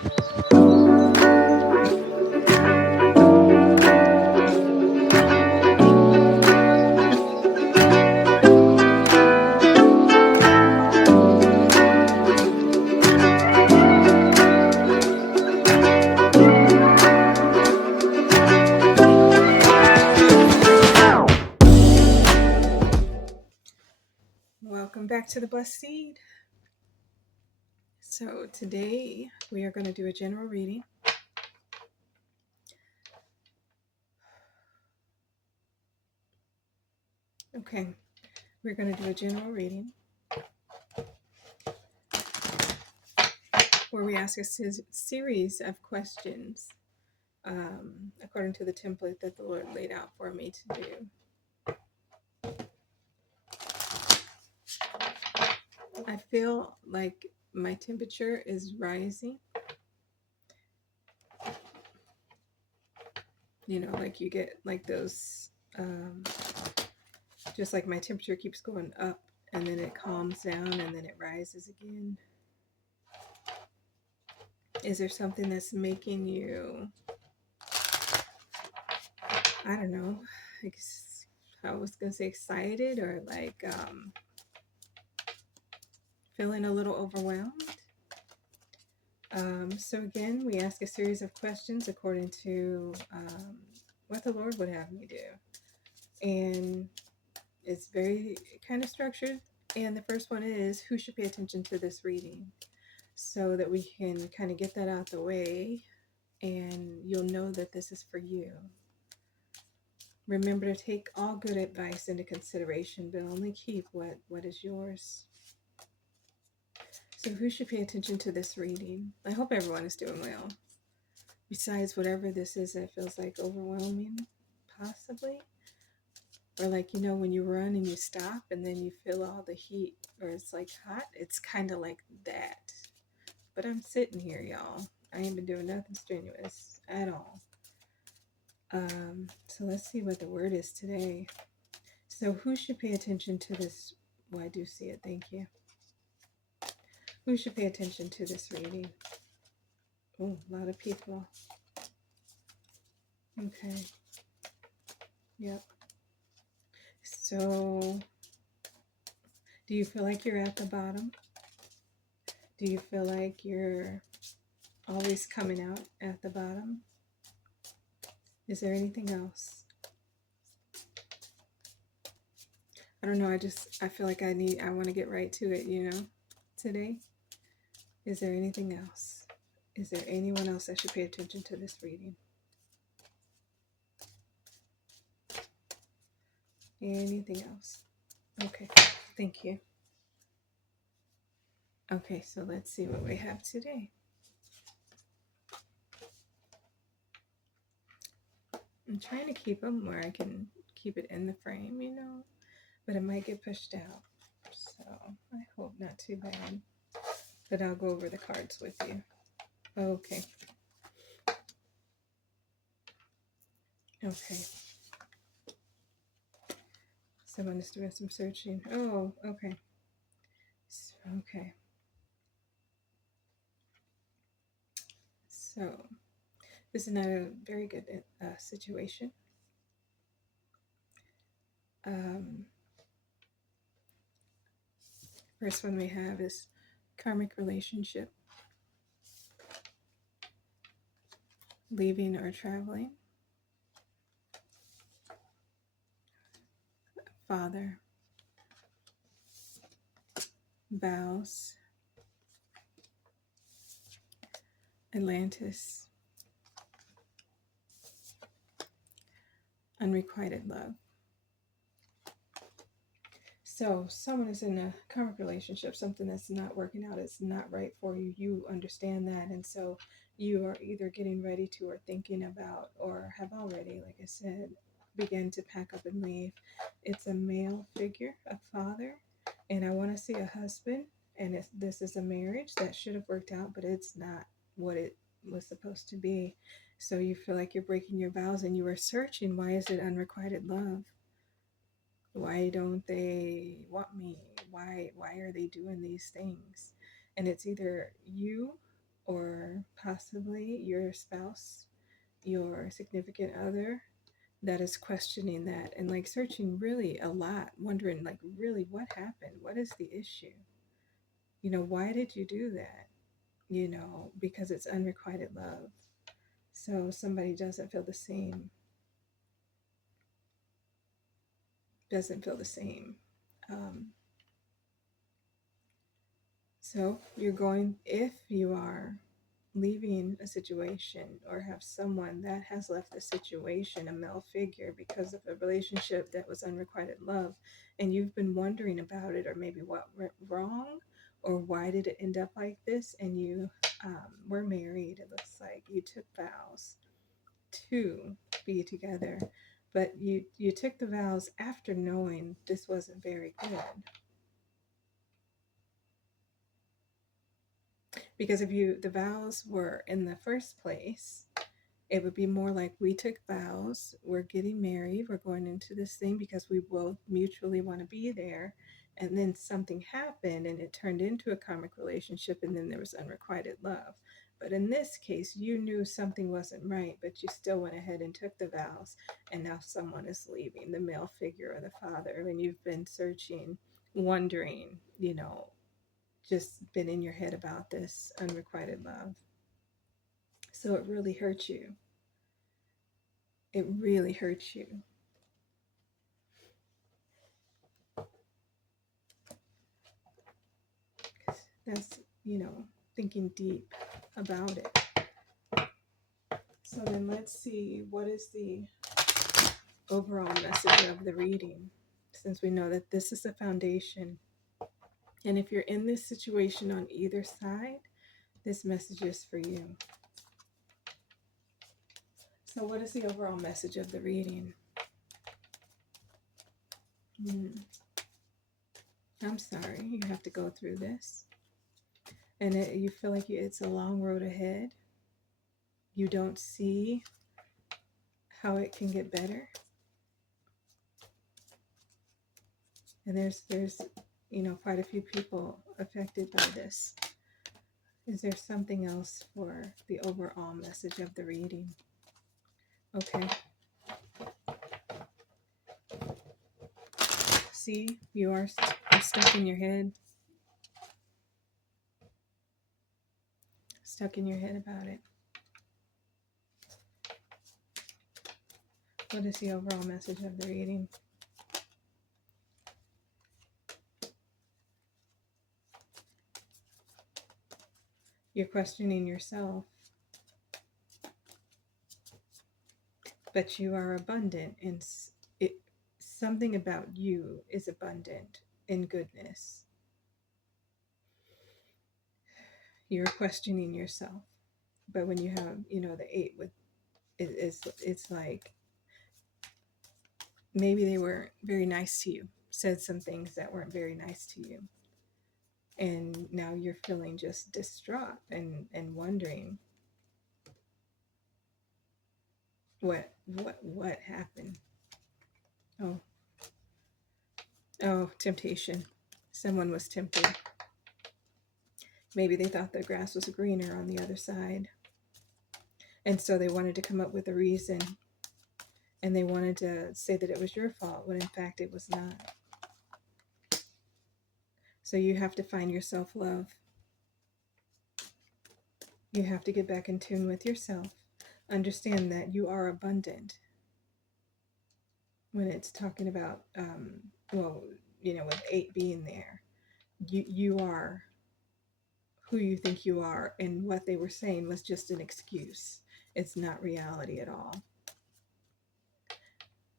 Welcome back to the Blessed Seed. So today we are going to do a general reading. Okay, we're going to do a general reading where we ask a series of questions according to the template that the Lord laid out for me to do. I feel like my temperature is rising. You know, like you get like those, just like my temperature keeps going up and then it calms down and then it rises again. Is there something that's making you, I don't know, I was going to say excited or like feeling a little overwhelmed? So again, we ask a series of questions according to what the Lord would have me do. And it's very kind of structured. And the first one is, who should pay attention to this reading? So that we can kind of get that out the way and you'll know that this is for you. Remember to take all good advice into consideration, but only keep what is yours. So who should pay attention to this reading? I hope everyone is doing well. Besides whatever this is that feels like overwhelming, possibly. Or like, you know, when you run and you stop and then you feel all the heat or it's like hot. It's kind of like that. But I'm sitting here, y'all. I ain't been doing nothing strenuous at all. So let's see what the word is today. So who should pay attention to this? Well, I do see it. Thank you. Who should pay attention to this reading? Oh, a lot of people. Okay. Yep. So, do you feel like you're at the bottom? Do you feel like you're always coming out at the bottom? Is there anything else? I don't know. I feel like I want to get right to it, you know, today. Is there anything else? Is there anyone else that should pay attention to this reading? Anything else? Okay, thank you. Okay, so let's see what we have today. I'm trying to keep them where I can keep it in the frame, you know, but it might get pushed out. So I hope not too bad. But I'll go over the cards with you. Okay. Okay. Someone is doing some searching. Oh, okay. Okay. So this is not a very good situation. First one we have is karmic relationship, leaving or traveling, father, vows, Atlantis, unrequited love. So someone is in a karmic relationship, something that's not working out, it's not right for you. You understand that. And so you are either getting ready to or thinking about or have already, like I said, begin to pack up and leave. It's a male figure, a father, and I want to see a husband. And this is a marriage that should have worked out, but it's not what it was supposed to be. So you feel like you're breaking your vows and you are searching, why is it unrequited love? Why don't they want me? Why are they doing these things? And it's either you or possibly your spouse, your significant other, that is questioning that and like searching really a lot, wondering like really what happened? What is the issue? Why did you do that? Because it's unrequited love. So somebody doesn't feel the same. Um, so you're going, if you are leaving a situation or have someone that has left the situation, a male figure, because of a relationship that was unrequited love, and you've been wondering about it, or maybe what went wrong, or why did it end up like this, and you were married, it looks like you took vows to be together, but you took the vows after knowing this wasn't very good. Because if the vows were in the first place, it would be more like we took vows, we're getting married, we're going into this thing because we both mutually want to be there. And then something happened and it turned into a karmic relationship, and then there was unrequited love. But in this case, you knew something wasn't right, but you still went ahead and took the vows. And now someone is leaving, the male figure or the father, and you've been searching, wondering, just been in your head about this unrequited love. So it really hurts you. It really hurts you. That's, thinking deep about it. So then let's see, what is the overall message of the reading? Since we know that this is the foundation. And if you're in this situation on either side, this message is for you. So what is the overall message of the reading? I'm sorry, you have to go through this. And you feel like it's a long road ahead. You don't see how it can get better. And there's quite a few people affected by this. Is there something else for the overall message of the reading? Okay. See, you are stuck in your head. Stuck in your head about it. What is the overall message of the reading? You're questioning yourself, but you are abundant, and something about you is abundant in goodness. You're questioning yourself, but when you have, the 8 with it's like maybe they weren't very nice to you, said some things that weren't very nice to you, and now you're feeling just distraught and wondering what happened. Oh, temptation. Someone was tempted. Maybe they thought the grass was greener on the other side, and so they wanted to come up with a reason, and they wanted to say that it was your fault when in fact it was not. So you have to find your self-love. You have to get back in tune with yourself. Understand that you are abundant. When it's talking about, with 8 being there, you are who you think you are, and what they were saying was just an excuse. It's not reality at all.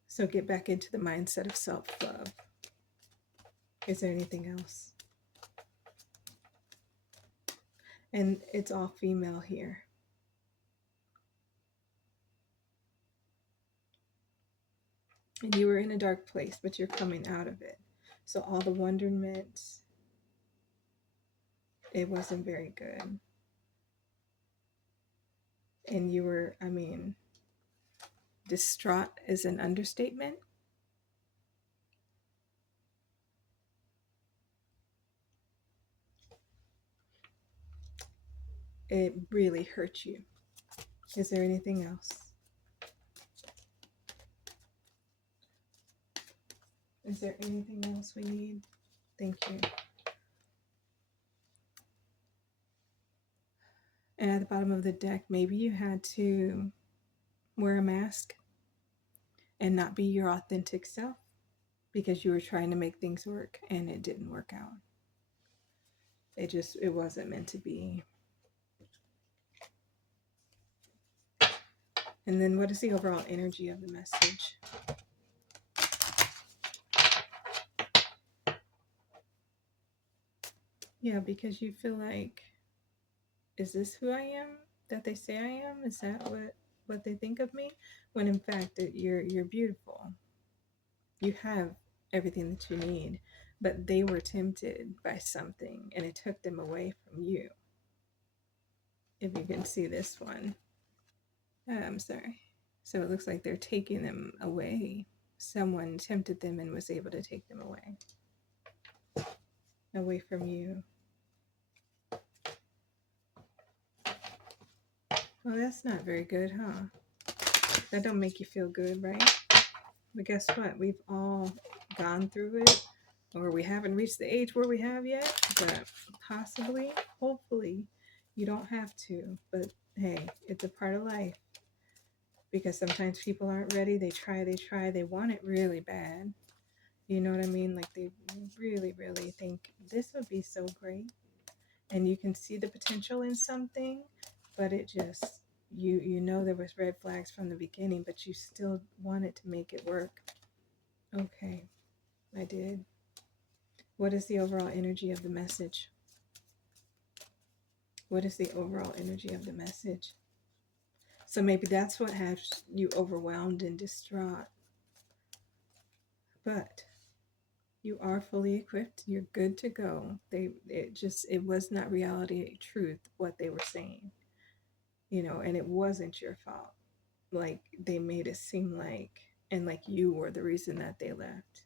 So get back into the mindset of self-love. Is there anything else? And it's all female here. And you were in a dark place, but you're coming out of it. So all the wonderment, it wasn't very good. And you were, distraught is an understatement. it really hurt you. Is there anything else? Is there anything else we need? Thank you. And at the bottom of the deck, maybe you had to wear a mask and not be your authentic self because you were trying to make things work and it didn't work out. It wasn't meant to be. And then what is the overall energy of the message? Yeah, because you feel like, is this who I am that they say I am? Is that what they think of me? When in fact you're beautiful. You have everything that you need, but they were tempted by something and it took them away from you. If you can see this one. I'm sorry. So it looks like they're taking them away. Someone tempted them and was able to take them away from you. Well, that's not very good, huh? That don't make you feel good, right? But guess what? We've all gone through it, or we haven't reached the age where we have yet, but possibly, hopefully, you don't have to. But hey, it's a part of life. Because sometimes people aren't ready. They try, they want it really bad. You know what I mean? Like they really, really think this would be so great. And you can see the potential in something, but it just, you know there was red flags from the beginning, but you still wanted to make it work. Okay, I did. What is the overall energy of the message? What is the overall energy of the message? So maybe that's what has you overwhelmed and distraught. But you are fully equipped. You're good to go. It was not reality, truth, what they were saying. And it wasn't your fault. Like they made it seem like, and like you were the reason that they left.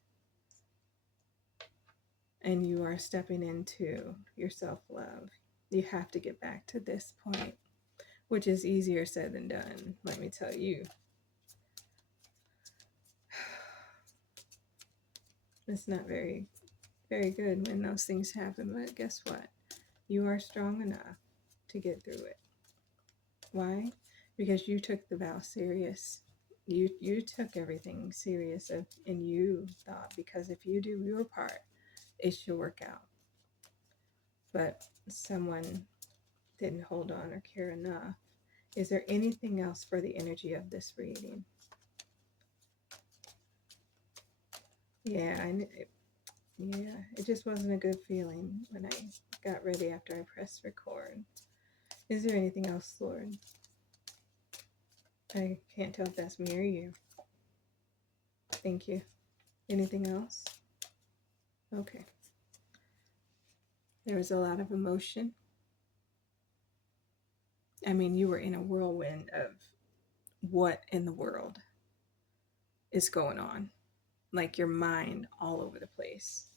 And you are stepping into your self-love. You have to get back to this point, which is easier said than done, let me tell you. It's not very, very good when those things happen, but guess what? You are strong enough to get through it. Why? Because you took the vow serious. You took everything serious, and you thought, because if you do your part, it should work out. But someone didn't hold on or care enough. Is there anything else for the energy of this reading? Yeah, it just wasn't a good feeling when I got ready after I pressed record. Is there anything else, Lord? I can't tell if that's me or you. Thank you. Anything else? Okay. There was a lot of emotion. I mean, you were in a whirlwind of what in the world is going on. Like your mind all over the place.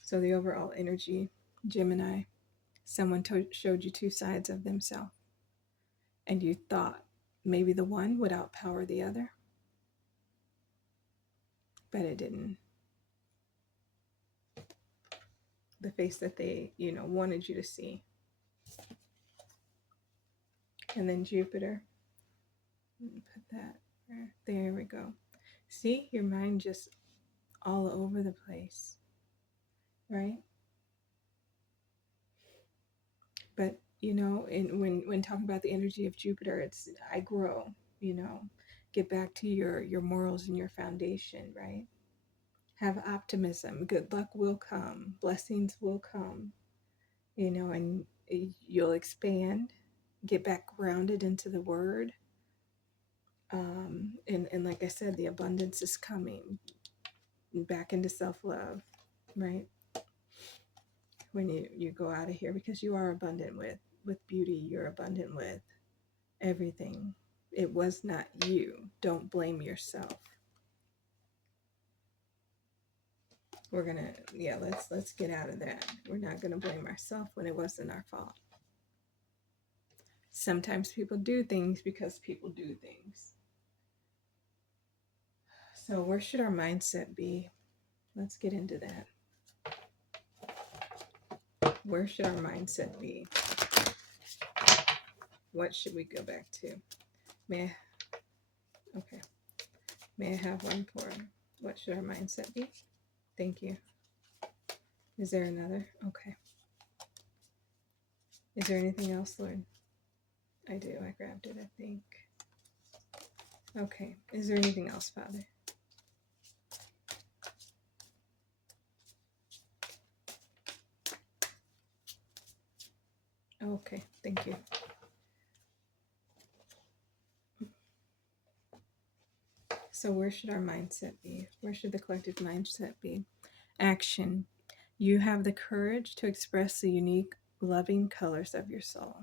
So the overall energy, Gemini, someone showed you two sides of themselves. And you thought maybe the one would outpower the other. But it didn't. The face that they, wanted you to see. And then Jupiter. Put that there we go. See, your mind just all over the place, right? But when talking about the energy of Jupiter, it's I grow. Get back to your morals and your foundation, right? Have optimism. Good luck will come. Blessings will come. And you'll expand. Get back grounded into the Word. And like I said, the abundance is coming back into self-love, right? When you go out of here, because you are abundant with beauty, you're abundant with everything. It was not you. Don't blame yourself. We're gonna let's get out of that. We're not gonna blame ourselves when it wasn't our fault. Sometimes people do things because people do things. So, where should our mindset be? Let's get into that. Where should our mindset be? What should we go back to? May I, okay. May I have one for what should our mindset be? Thank you. Is there another? Okay. Is there anything else, Lord? I do. I grabbed it, I think. Okay. Is there anything else, Father? Okay. Thank you. So, where should our mindset be? Where should the collective mindset be? Action. You have the courage to express the unique, loving colors of your soul.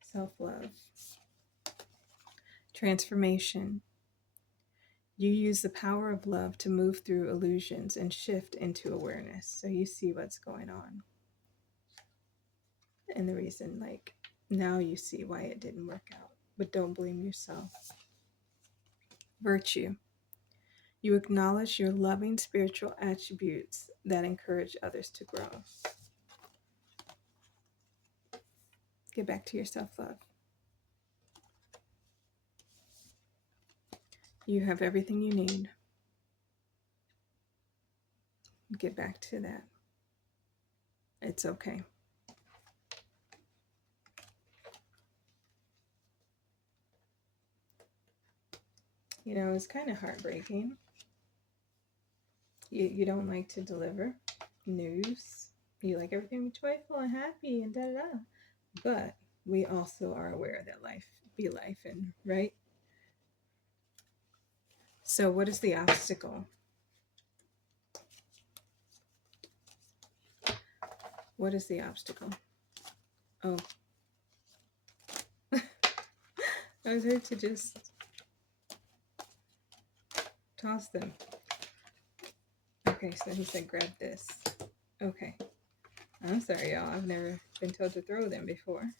Self love. Transformation. You use the power of love to move through illusions and shift into awareness. So you see what's going on. And the reason, like, now you see why it didn't work out. But don't blame yourself. Virtue. You acknowledge your loving spiritual attributes that encourage others to grow. Get back to your self-love. You have everything you need. Get back to that. It's okay. You know, it's kind of heartbreaking. You don't like to deliver news. You like everything to be joyful and happy and da-da-da. But we also are aware that life be life, and right? So what is the obstacle? What is the obstacle? Oh. I was ready to just toss them. Okay, so he said grab this. Okay. I'm sorry, y'all. I've never been told to throw them before.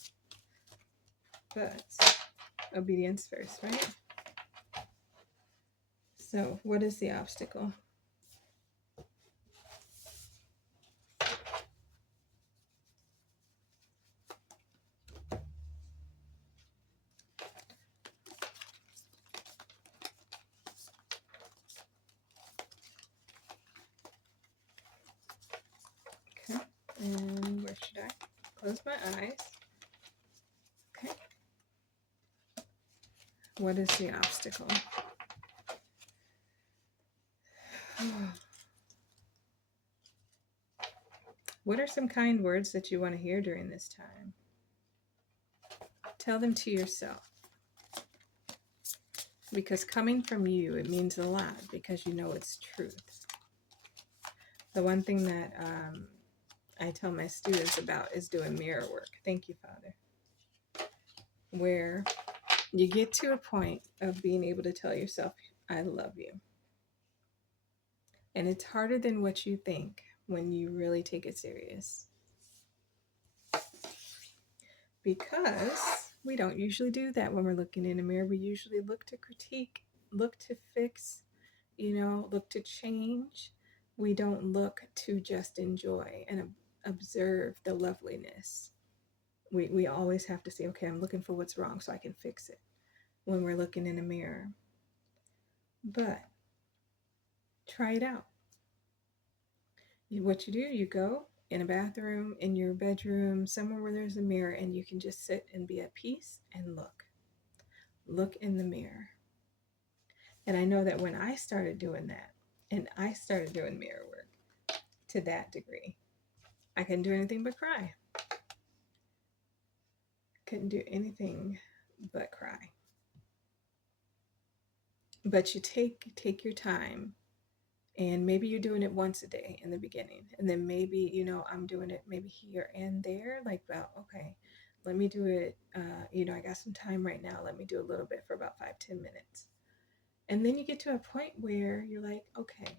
But obedience first, right? So what is the obstacle? Okay. And where should I close my eyes? Okay. What is the obstacle? What are some kind words that you want to hear during this time? Tell them to yourself. Because coming from you, it means a lot because you know it's truth. The one thing that I tell my students about is doing mirror work. Thank you, Father. Where you get to a point of being able to tell yourself, I love you. And it's harder than what you think when you really take it serious. Because we don't usually do that when we're looking in a mirror. We usually look to critique, look to fix, look to change. We don't look to just enjoy and observe the loveliness. We always have to say, okay, I'm looking for what's wrong so I can fix it when we're looking in a mirror. But try it out. What you do, you go in a bathroom, in your bedroom, somewhere where there's a mirror, and you can just sit and be at peace and look. Look in the mirror. And I know that when I started doing that, and I started doing mirror work to that degree, I couldn't do anything but cry. Couldn't do anything but cry. But you take your time, and maybe you're doing it once a day in the beginning, and then maybe I'm doing it maybe here and there, like, well, okay, let me do it, I got some time right now, let me do a little bit for about 5-10 minutes. And then you get to a point where you're like, okay,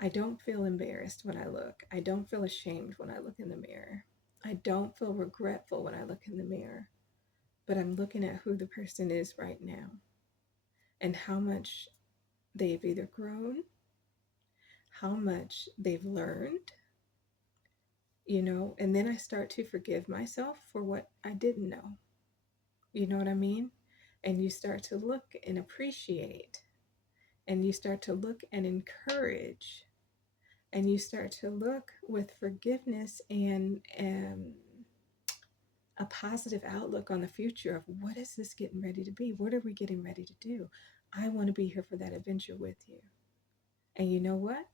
I don't feel embarrassed when I look. I don't feel ashamed when I look in the mirror. I don't feel regretful when I look in the mirror, but I'm looking at who the person is right now and how much they've either grown, how much they've learned, and then I start to forgive myself for what I didn't know. You know what I mean? And you start to look and appreciate, and you start to look and encourage, and you start to look with forgiveness and a positive outlook on the future of what is this getting ready to be? What are we getting ready to do? I want to be here for that adventure with you. And you know what?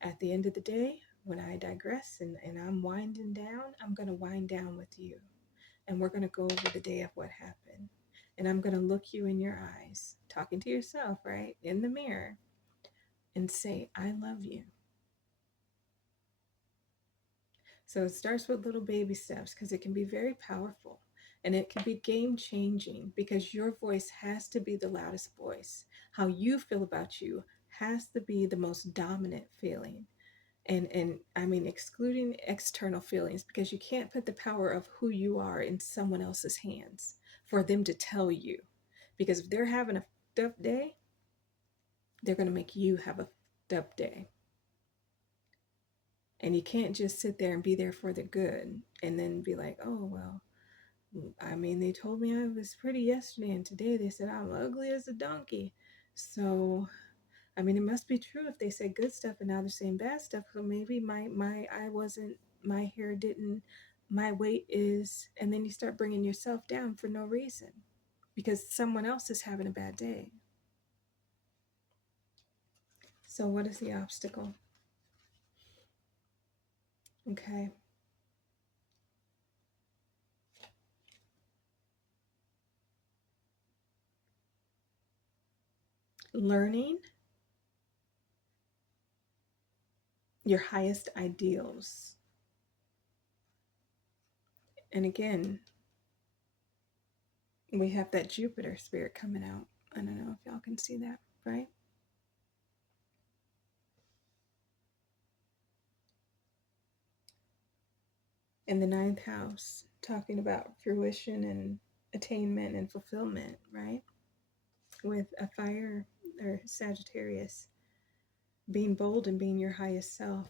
At the end of the day, when I digress and I'm winding down, I'm going to wind down with you. And we're going to go over the day of what happened. And I'm going to look you in your eyes, talking to yourself, right, in the mirror, and say, I love you. So it starts with little baby steps because it can be very powerful and it can be game changing because your voice has to be the loudest voice. How you feel about you has to be the most dominant feeling. And I mean excluding external feelings because you can't put the power of who you are in someone else's hands for them to tell you. Because if they're having a fucked up day, they're going to make you have a fucked up day. And you can't just sit there and be there for the good and then be like, oh, well, I mean, they told me I was pretty yesterday, and today they said I'm ugly as a donkey. So, I mean, it must be true if they said good stuff and now they're saying bad stuff. So maybe I wasn't, my hair didn't, my weight is, and then you start bringing yourself down for no reason because someone else is having a bad day. So, what is the obstacle? Okay. Learning your highest ideals. And again, we have that Jupiter spirit coming out. I don't know if y'all can see that, right? In the ninth house, talking about fruition and attainment and fulfillment, right? With a fire or Sagittarius, being bold and being your highest self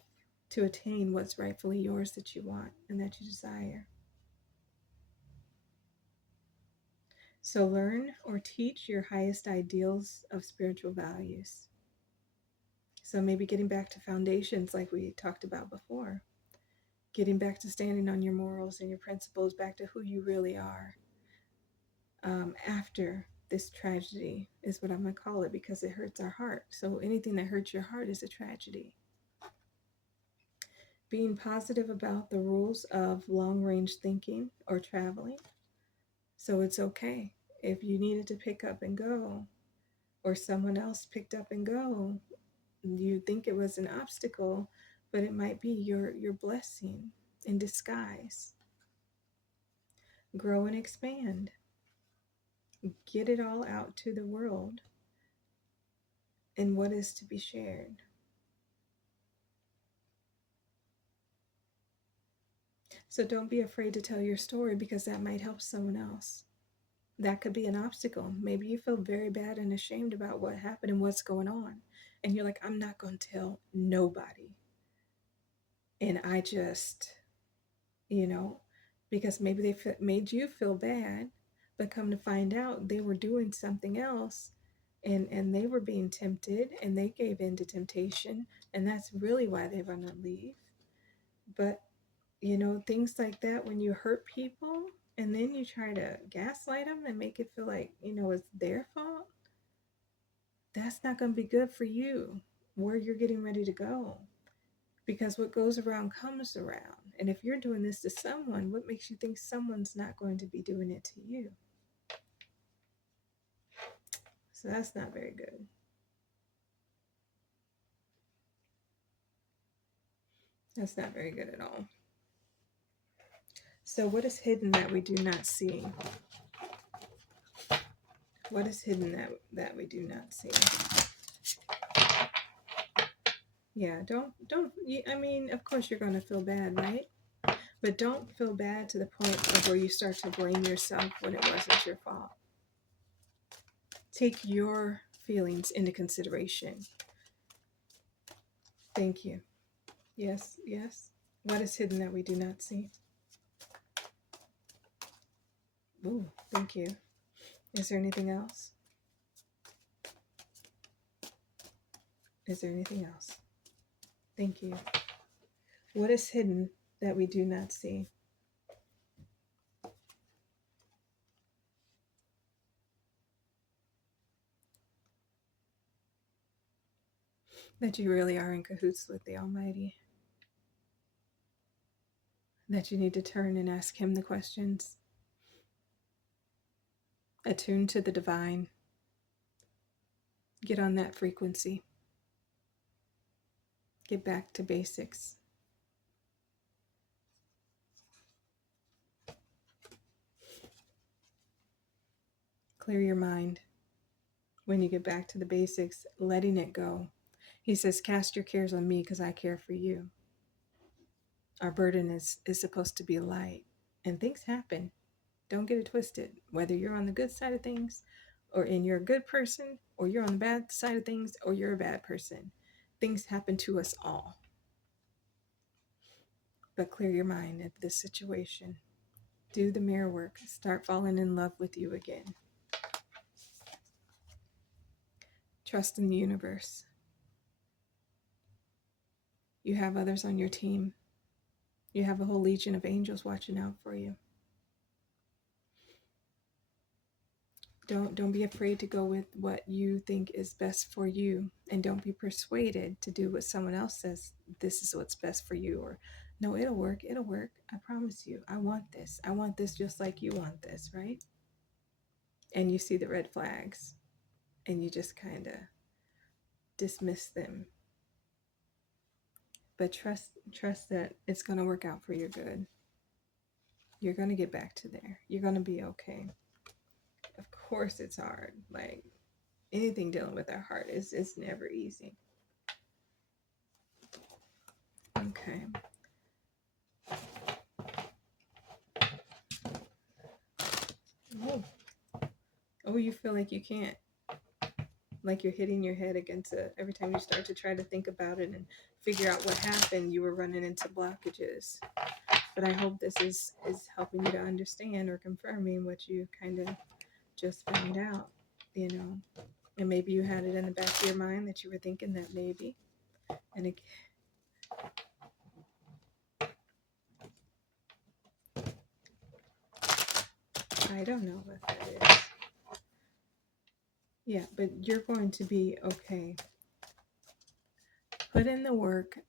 to attain what's rightfully yours that you want and that you desire. So learn or teach your highest ideals of spiritual values. So maybe getting back to foundations like we talked about before, getting back to standing on your morals and your principles, back to who you really are. After this tragedy is what I'm going to call it because it hurts our heart. So anything that hurts your heart is a tragedy. Being positive about the rules of long range thinking or traveling. So it's okay if you needed to pick up and go, or someone else picked up and go. You think it was an obstacle, but it might be your blessing in disguise. Grow and expand. Get it all out to the world and what is to be shared. So don't be afraid to tell your story because that might help someone else. That could be an obstacle. Maybe you feel very bad and ashamed about what happened and what's going on. And you're like, I'm not going to tell nobody. And I just, because maybe they made you feel bad, but come to find out they were doing something else and they were being tempted and they gave in to temptation. And that's really why they want to leave. But things like that, when you hurt people and then you try to gaslight them and make it feel like, it's their fault, that's not going to be good for you where you're getting ready to go. Because what goes around comes around. And if you're doing this to someone, what makes you think someone's not going to be doing it to you? So that's not very good. That's not very good at all. So what is hidden that we do not see? What is hidden that we do not see? Yeah, don't, I mean, of course you're going to feel bad, right? But don't feel bad to the point of where you start to blame yourself when it wasn't your fault. Take your feelings into consideration. Thank you. Yes, yes. What is hidden that we do not see? Ooh, thank you. Is there anything else? Is there anything else? Thank you. What is hidden that we do not see? That you really are in cahoots with the Almighty. That you need to turn and ask Him the questions. Attune to the divine. Get on that frequency. Get back to basics. Clear your mind. When you get back to the basics, letting it go. He says, cast your cares on me because I care for you. Our burden is supposed to be light. And things happen. Don't get it twisted. Whether you're on the good side of things, or you're a good person, or you're on the bad side of things, or you're a bad person. Things happen to us all. But clear your mind of this situation. Do the mirror work. Start falling in love with you again. Trust in the universe. You have others on your team. You have a whole legion of angels watching out for you. Don't be afraid to go with what you think is best for you, and don't be persuaded to do what someone else says this is what's best for you, or no, it'll work, I promise you, I want this just like you want this, right? And you see the red flags and you just kind of dismiss them. But trust that it's going to work out for your good. You're going to get back to there. You're going to be okay. Of course it's hard. Like anything dealing with our heart is never easy. Okay. Oh, you feel like you can't. Like you're hitting your head against it. Every time you start to try to think about it and figure out what happened, you were running into blockages. But I hope this is helping you to understand or confirming what you kind of just found out, you know. And maybe you had it in the back of your mind that you were thinking that maybe. And it, I don't know what that is. Yeah, but you're going to be okay. Put in the work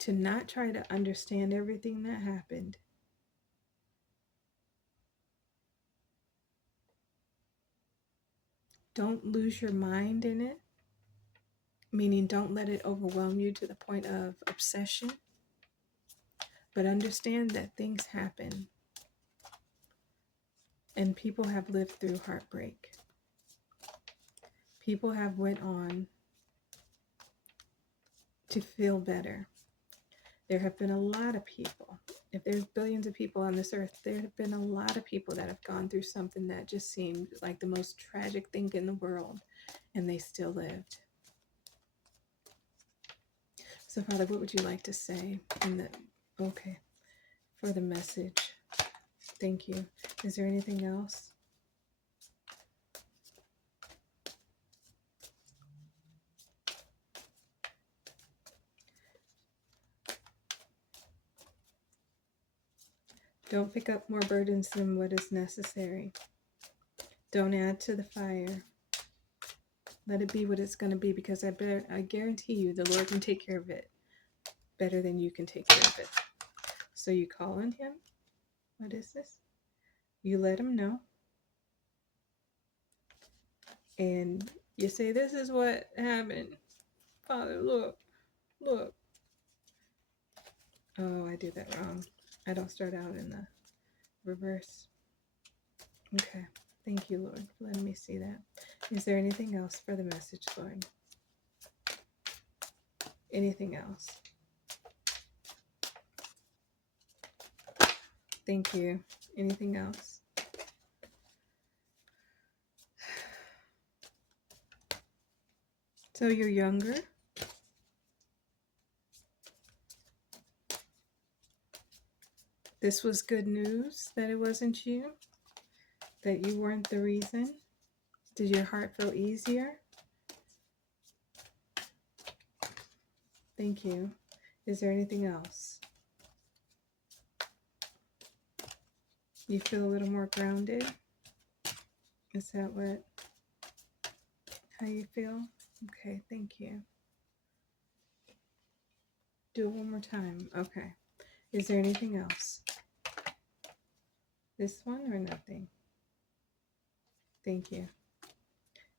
to not try to understand everything that happened. Don't lose your mind in it, meaning don't let it overwhelm you to the point of obsession. But understand that things happen and people have lived through heartbreak. People have went on to feel better. There have been a lot of people. If there's billions of people on this earth, there have been a lot of people that have gone through something that just seemed like the most tragic thing in the world, and they still lived. So, Father, what would you like to say for the message? Thank you. Is there anything else? Don't pick up more burdens than what is necessary. Don't add to the fire. Let it be what it's going to be, because I guarantee you the Lord can take care of it better than you can take care of it. So you call on Him. What is this? You let Him know. And you say, this is what happened. Father, look. Oh, I do that wrong. I don't start out in the reverse. Okay. Thank you, Lord, for letting me see that. Is there anything else for the message, Lord? Anything else? Thank you. Anything else? So you're younger. This was good news that it wasn't you, that you weren't the reason. Did your heart feel easier? Thank you. Is there anything else? You feel a little more grounded? Is that how you feel? Okay, thank you. Do it one more time. Okay. Is there anything else? This one or nothing? Thank you.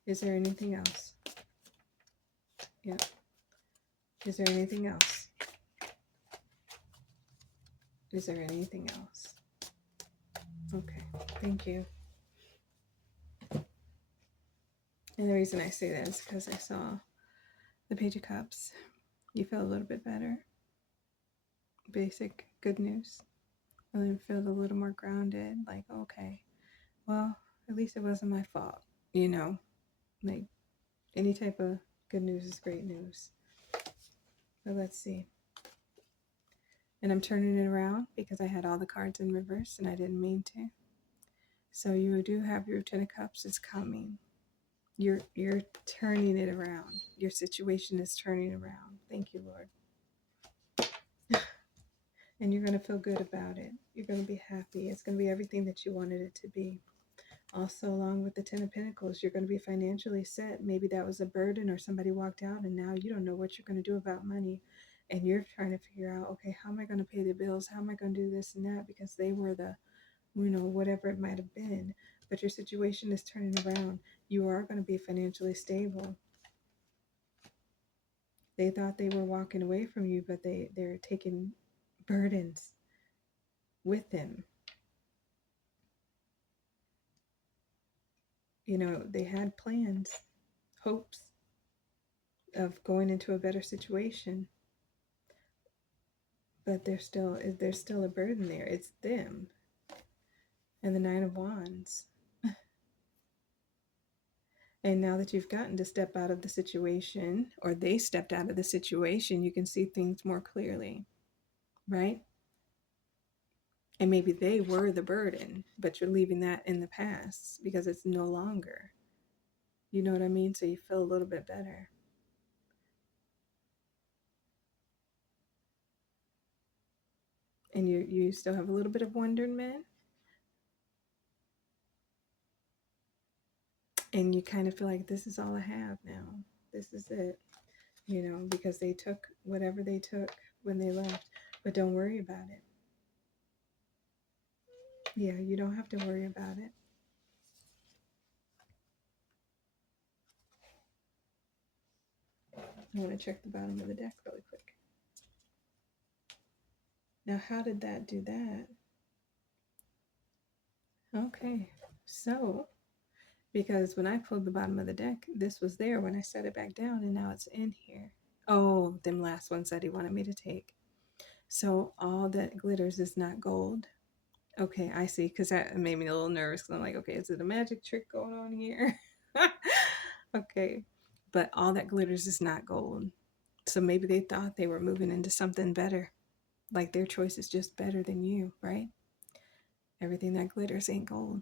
Is there anything else? Yep. Is there anything else? Is there anything else? Okay, thank you. And the reason I say that is because I saw the Page of Cups. You feel a little bit better. Basic good news. And then feel a little more grounded. Like, okay, well, at least it wasn't my fault. You know, like any type of good news is great news. But let's see. And I'm turning it around because I had all the cards in reverse and I didn't mean to. So you do have your Ten of Cups is coming. You're turning it around. Your situation is turning around. Thank you, Lord. And you're going to feel good about it. You're going to be happy. It's going to be everything that you wanted it to be. Also, along with the Ten of Pentacles, you're going to be financially set. Maybe that was a burden or somebody walked out and now you don't know what you're going to do about money. And you're trying to figure out, okay, how am I going to pay the bills? How am I going to do this and that? Because they were the, whatever it might have been. But your situation is turning around. You are going to be financially stable. They thought they were walking away from you, but they're taking burdens with them. They had plans, hopes of going into a better situation, but there's still a burden there. It's them. And the Nine of Wands. And now that you've gotten to step out of the situation, or they stepped out of the situation, you can see things more clearly, right? And maybe they were the burden, but you're leaving that in the past because it's no longer. You know what I mean? So you feel a little bit better. And you still have a little bit of wonderment. And you kind of feel like this is all I have now. This is it. Because they took whatever they took when they left. But don't worry about it. Yeah, you don't have to worry about it. I want to check the bottom of the deck really quick. Now, how did that do that? Okay, so because when I pulled the bottom of the deck, this was there when I set it back down, and now it's in here. Oh, them last ones that he wanted me to take. So all that glitters is not gold. Okay, I see, because that made me a little nervous, because I'm like, okay, is it a magic trick going on here? Okay, but all that glitters is not gold. So maybe they thought they were moving into something better. Like their choice is just better than you, right? Everything that glitters ain't gold.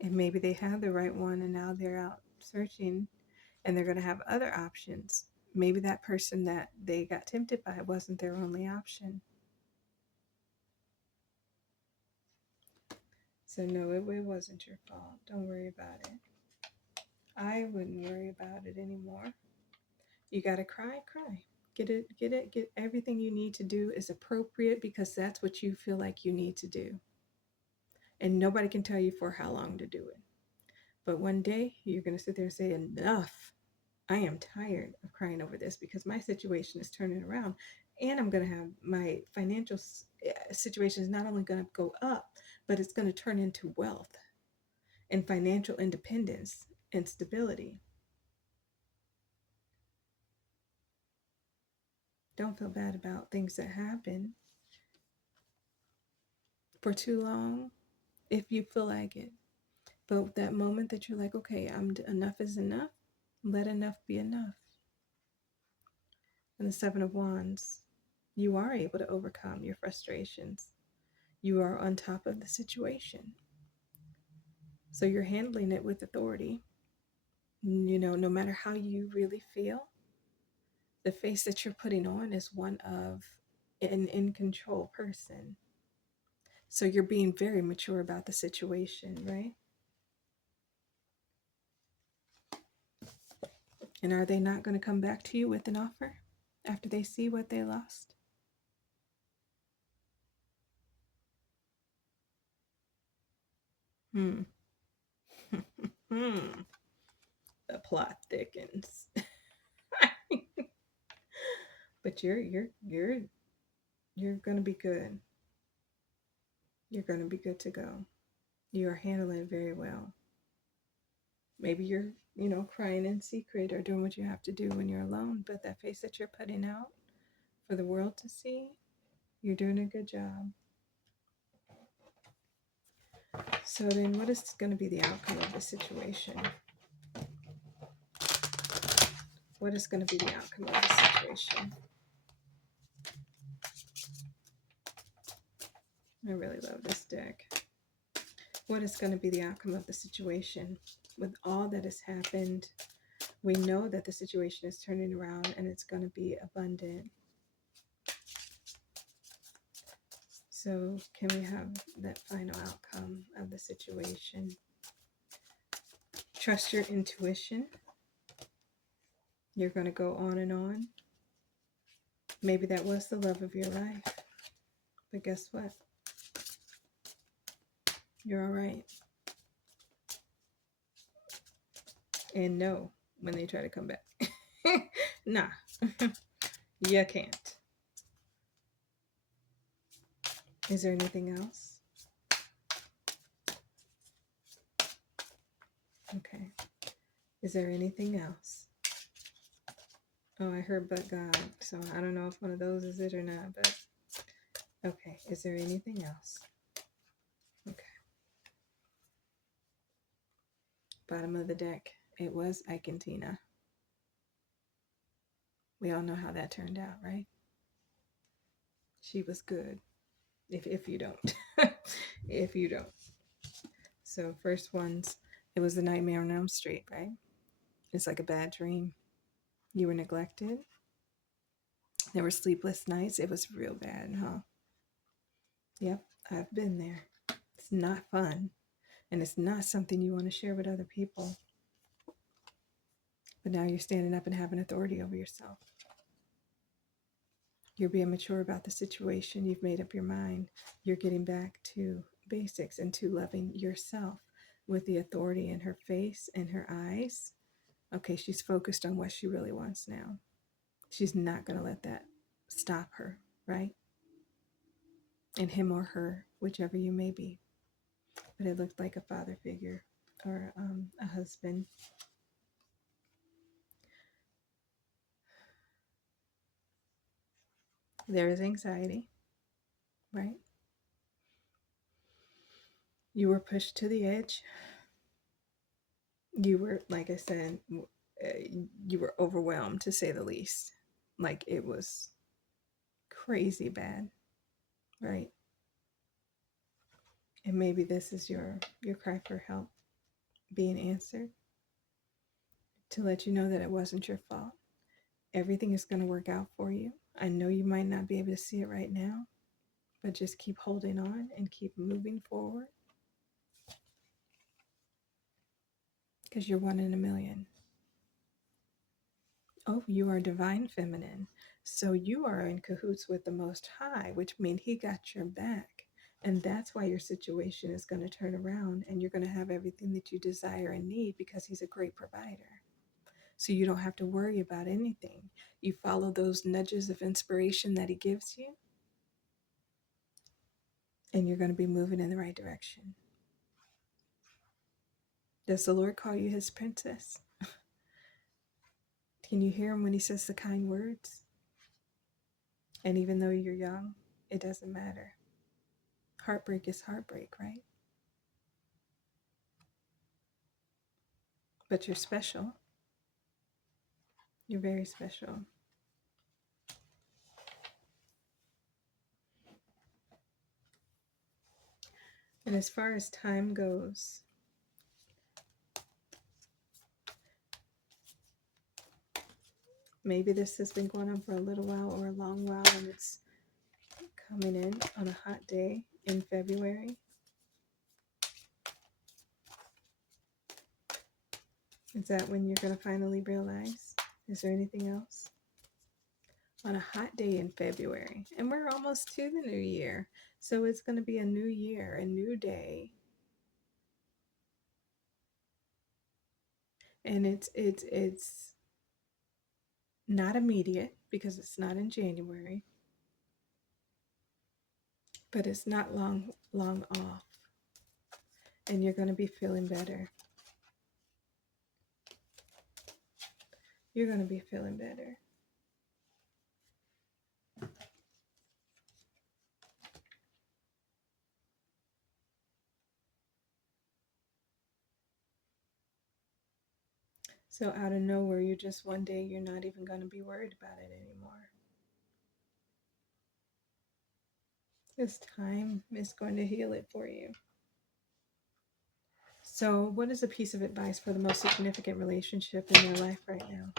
And maybe they had the right one and now they're out searching and they're going to have other options. Maybe that person that they got tempted by wasn't their only option. So no, it wasn't your fault. Don't worry about it. I wouldn't worry about it anymore. You got to cry. Get everything you need to do is appropriate because that's what you feel like you need to do. And nobody can tell you for how long to do it. But one day you're going to sit there and say, enough. I am tired of crying over this because my situation is turning around and I'm going to have my financial situation is not only going to go up, but it's going to turn into wealth. and financial independence and stability. Don't feel bad about things that happen for too long if you feel like it. But that moment that you're like, okay, enough is enough, let enough be enough. And the Seven of Wands, you are able to overcome your frustrations. You are on top of the situation. So you're handling it with authority. You know, no matter how you really feel, the face that you're putting on is one of an in control person. So you're being very mature about the situation, right? And are they not going to come back to you with an offer after they see what they lost? Hmm. Hmm. The plot thickens. But you're going to be good. You're going to be good to go. You are handling it very well. Maybe you're, crying in secret or doing what you have to do when you're alone, but that face that you're putting out for the world to see, you're doing a good job. So then what is going to be the outcome of the situation? What is going to be the outcome of the situation? I really love this deck. What is going to be the outcome of the situation? With all that has happened, we know that the situation is turning around and it's going to be abundant. So can we have that final outcome of the situation? Trust your intuition. You're going to go on and on. Maybe that was the love of your life. But guess what? You're all right. And no, when they try to come back. Nah, you can't. Is there anything else? Okay. Is there anything else? Oh, I heard but God. So I don't know if one of those is it or not, but okay. Is there anything else? Okay. Bottom of the deck. It was Ike and Tina. We all know how that turned out, right? She was good. If you don't. If you don't. So first ones, it was the Nightmare on Elm Street, right? It's like a bad dream. You were neglected. There were sleepless nights. It was real bad, huh? Yep, I've been there. It's not fun. And it's not something you want to share with other people. But now you're standing up and having authority over yourself. You're being mature about the situation. You've made up your mind. You're getting back to basics and to loving yourself with the authority in her face and her eyes. Okay, she's focused on what she really wants now. She's not going to let that stop her, right? And him or her, whichever you may be. But it looked like a father figure or a husband. There is anxiety, right? You were pushed to the edge. You were, like I said, you were overwhelmed to say the least. Like it was crazy bad, right? And maybe this is your cry for help being answered to let you know that it wasn't your fault. Everything is going to work out for you. I know you might not be able to see it right now, but just keep holding on and keep moving forward because you're one in a million. Oh, you are divine feminine. So you are in cahoots with the Most High, which means He got your back. And that's why your situation is going to turn around and you're going to have everything that you desire and need because He's a great provider. So you don't have to worry about anything. You follow those nudges of inspiration that He gives you, and you're going to be moving in the right direction. Does the Lord call you his princess? Can you hear him when he says the kind words? And even though you're young, it doesn't matter. Heartbreak is heartbreak, right? But you're special. You're very special. And as far as time goes, maybe this has been going on for a little while or a long while, and it's coming in on a hot day in February. Is that when you're going to finally realize? Is there anything else? On a hot day in February. And we're almost to the new year. So it's going to be a new year, a new day. And it's not immediate because it's not in January. But it's not long off. And you're going to be feeling better. You're going to be feeling better. So out of nowhere, you just one day, you're not even going to be worried about it anymore. This time is going to heal it for you. So what is a piece of advice for the most significant relationship in your life right now?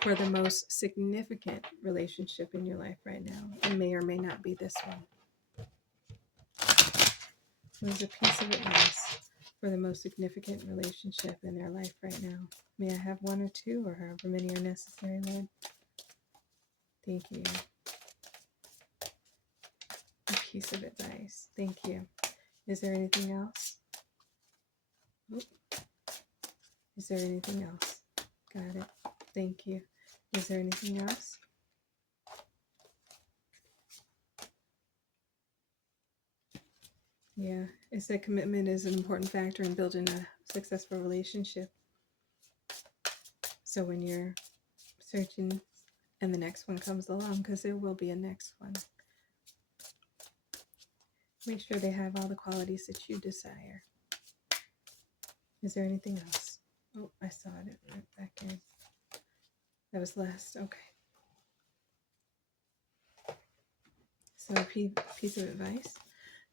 For the most significant relationship in your life right now. It may or may not be this one. What is a piece of advice for the most significant relationship in their life right now? May I have one or two, or however many are necessary, Lord? Thank you. A piece of advice. Thank you. Is there anything else? Oop. Is there anything else? Got it. Thank you. Is there anything else? Yeah, it's that commitment is an important factor in building a successful relationship. So when you're searching and the next one comes along, because there will be a next one, make sure they have all the qualities that you desire. Is there anything else? Oh, I saw it right back in. That was last. Okay. So a piece of advice.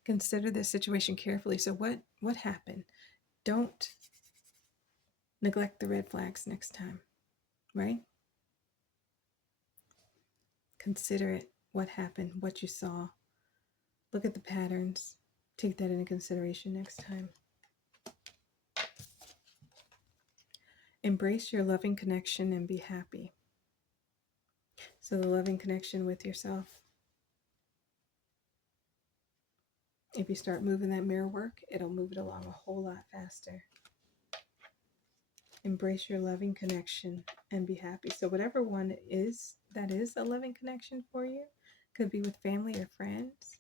Consider this situation carefully. So what happened? Don't neglect the red flags next time, right? Consider it. What happened? What you saw. Look at the patterns. Take that into consideration next time. Embrace your loving connection and be happy. So the loving connection with yourself. If you start moving that mirror work, it'll move it along a whole lot faster. Embrace your loving connection and be happy. So whatever one is that is a loving connection for you, could be with family or friends,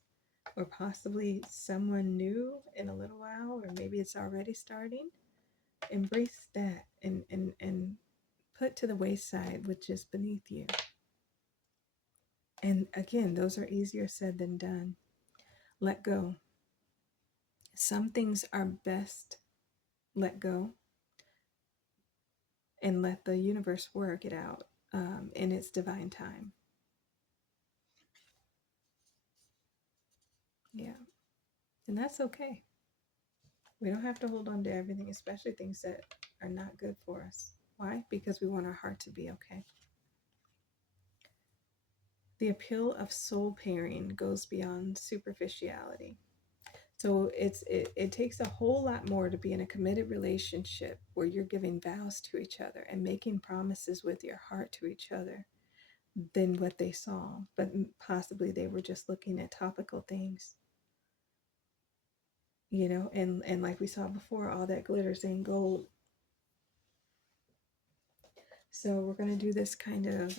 or possibly someone new in a little while, or maybe it's already starting. Embrace that and put to the wayside which is beneath you. And again, those are easier said than done. Let go. Some things are best let go and let the universe work it out in its divine time. Yeah. And that's okay. We don't have to hold on to everything, especially things that are not good for us. Why? Because we want our heart to be okay. The appeal of soul pairing goes beyond superficiality. So it takes a whole lot more to be in a committed relationship where you're giving vows to each other and making promises with your heart to each other than what they saw. But possibly they were just looking at topical things, and like we saw before, all that glitters ain't gold. So we're going to do this kind of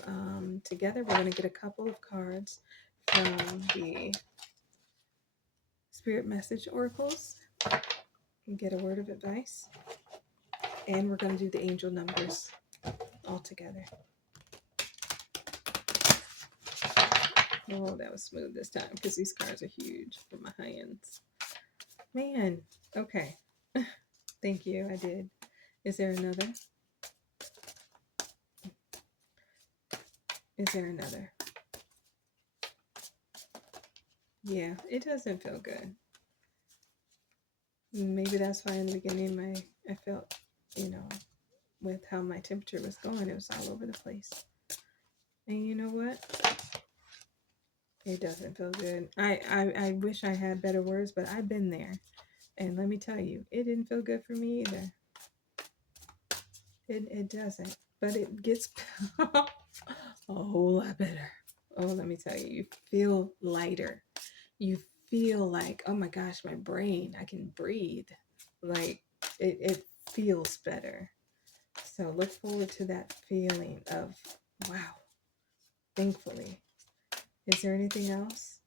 together. We're going to get a couple of cards from the Spirit Message Oracles and get a word of advice. And we're going to do the angel numbers all together. Oh, that was smooth this time because these cards are huge for my hands. Man, okay. Thank you, I did. Is there another? Is there another? Yeah, it doesn't feel good. Maybe that's why in the beginning I felt, with how my temperature was going, it was all over the place. And you know what? It doesn't feel good. I wish I had better words, but I've been there. And let me tell you, it didn't feel good for me either. It doesn't. But it gets a whole lot better. Oh, let me tell you, you feel lighter. You feel like, oh my gosh, my brain, I can breathe. Like it feels better. So look forward to that feeling of, wow, thankfully. Is there anything else?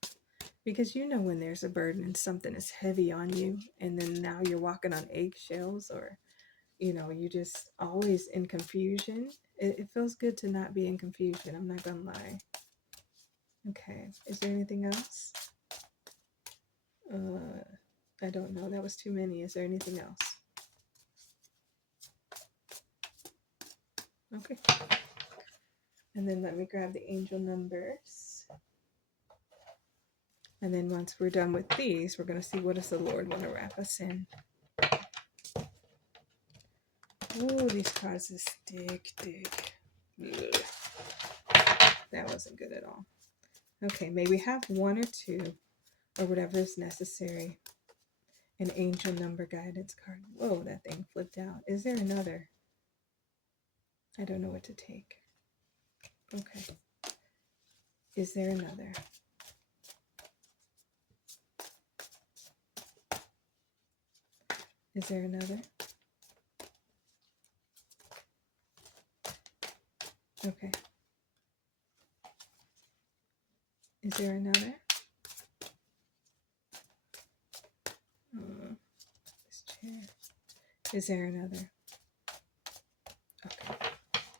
Because when there's a burden and something is heavy on you, and then now you're walking on eggshells, or, you're just always in confusion. It feels good to not be in confusion. I'm not going to lie. Okay. Is there anything else? I don't know. That was too many. Is there anything else? Okay. And then let me grab the angel numbers. And then once we're done with these, we're going to see what does the Lord want to wrap us in. Oh, these cards is thick. Ugh. That wasn't good at all. Okay, may we have one or two, or whatever is necessary. An angel number guidance card. Whoa, that thing flipped out. Is there another? I don't know what to take. Okay. Is there another? Is there another? Okay. Is there another? This chair. Is there another? Okay.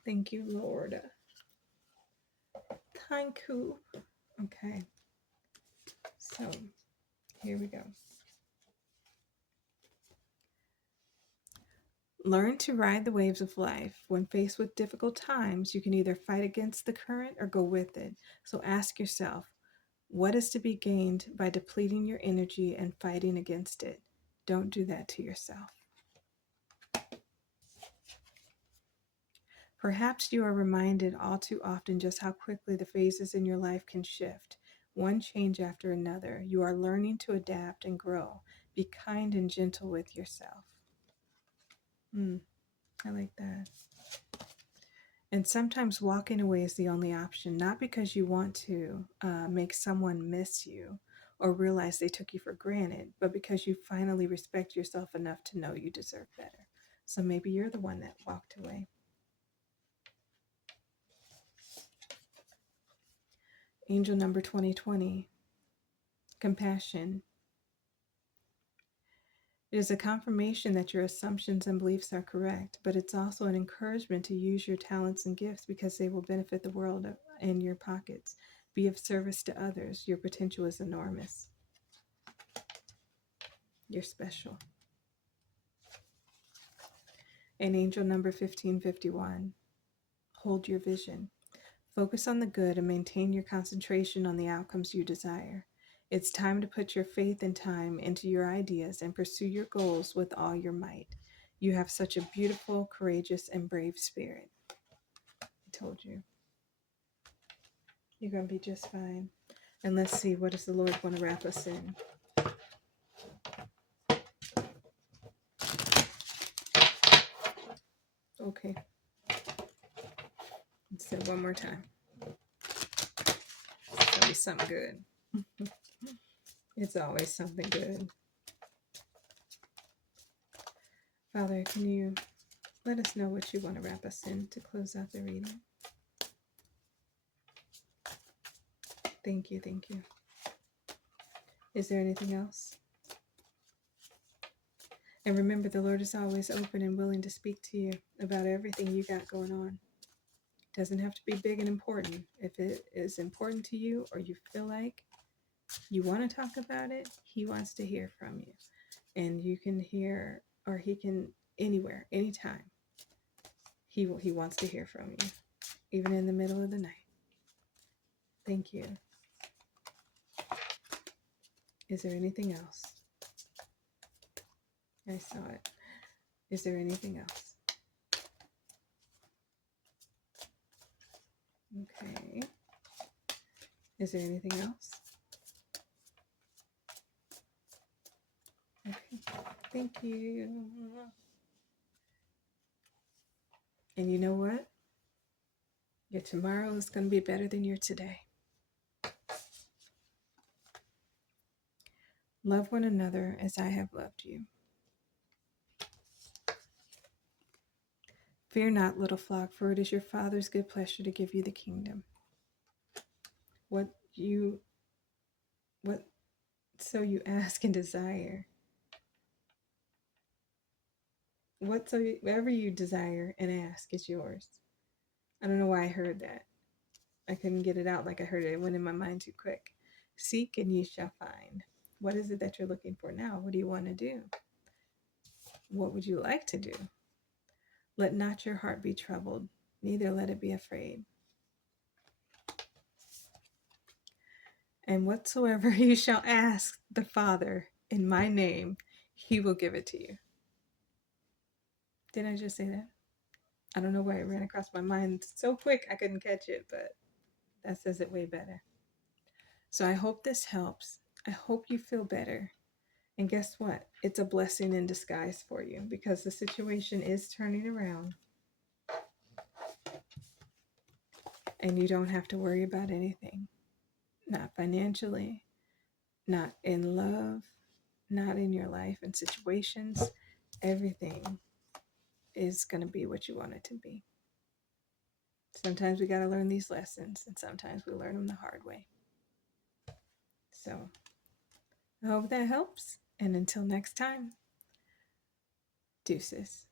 Thank you, Lord. Thank you. Okay. So, here we go. Learn to ride the waves of life. When faced with difficult times, you can either fight against the current or go with it. So ask yourself, what is to be gained by depleting your energy and fighting against it? Don't do that to yourself. Perhaps you are reminded all too often just how quickly the phases in your life can shift, one change after another. You are learning to adapt and grow. Be kind and gentle with yourself. I like that. And sometimes walking away is the only option, not because you want to make someone miss you or realize they took you for granted, but because you finally respect yourself enough to know you deserve better. So maybe you're the one that walked away. Angel number 2020, compassion. It is a confirmation that your assumptions and beliefs are correct, but it's also an encouragement to use your talents and gifts because they will benefit the world and your pockets. Be of service to others. Your potential is enormous. You're special. And angel number 1551, hold your vision. Focus on the good and maintain your concentration on the outcomes you desire. It's time to put your faith and time into your ideas and pursue your goals with all your might. You have such a beautiful, courageous, and brave spirit. I told you. You're going to be just fine. And let's see, what does the Lord want to wrap us in? Okay. Let's say it one more time. It's going to be something good. It's always something good. Father, can you let us know what you want to wrap us in to close out the reading? Thank you, thank you. Is there anything else? And remember, the Lord is always open and willing to speak to you about everything you got going on. It doesn't have to be big and important. If it is important to you or you feel like you want to talk about it, He wants to hear from you. And you can hear, or He can, anywhere, anytime. He wants to hear from you, even in the middle of the night. Thank you. Is there anything else? I saw it. Is there anything else? Okay. Is there anything else? Okay. Thank you. And you know what? Your tomorrow is going to be better than your today. Love one another as I have loved you. Fear not, little flock, for it is your Father's good pleasure to give you the kingdom. So you ask and desire. Whatever you desire and ask is yours. I don't know why I heard that. I couldn't get it out like I heard it. It went in my mind too quick. Seek and ye shall find. What is it that you're looking for now? What do you want to do? What would you like to do? Let not your heart be troubled, neither let it be afraid. And whatsoever you shall ask the Father in my name, He will give it to you. Didn't I just say that? I don't know why it ran across my mind so quick I couldn't catch it, but that says it way better. So I hope this helps. I hope you feel better. And guess what? It's a blessing in disguise for you because the situation is turning around. And you don't have to worry about anything. Not financially, not in love, not in your life and situations. Everything is going to be what you want it to be. Sometimes we got to learn these lessons, and sometimes we learn them the hard way. So I hope that helps. And until next time, deuces.